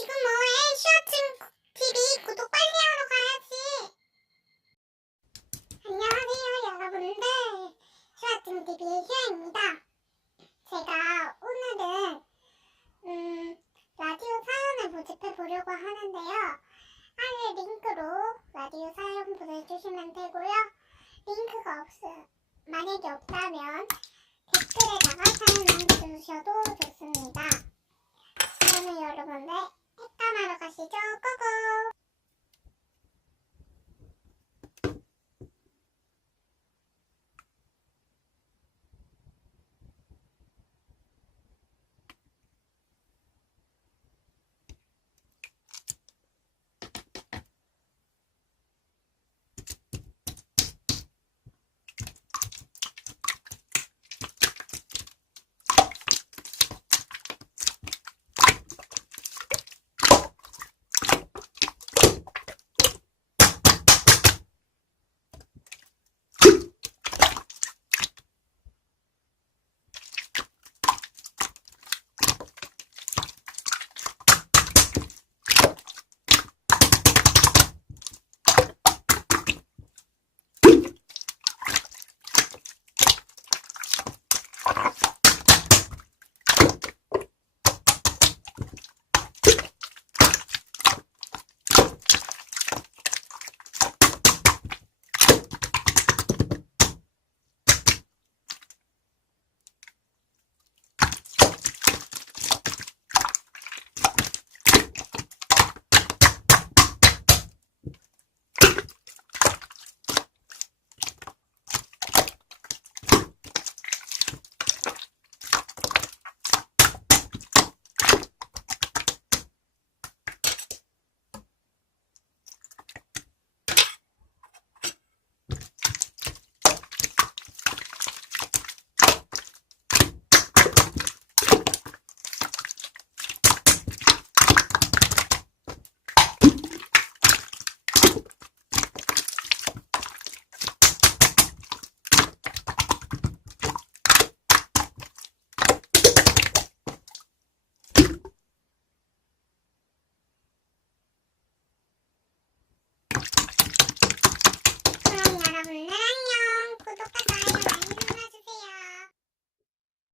지금 뭐해? 슈아층 TV 구독 빨리 하러 가야지. 안녕하세요, 여러분들. 슈아층 TV의 슈아입니다. 제가 오늘은 라디오 사연을 모집해 보려고 하는데요. 아래 링크로 라디오 사연 보내주시면 되고요. 링크가 만약에 없다면 댓글에다가 사연 남겨주셔도 좋습니다. 그러면 여러분들 핵감하러 가시죠. 고고!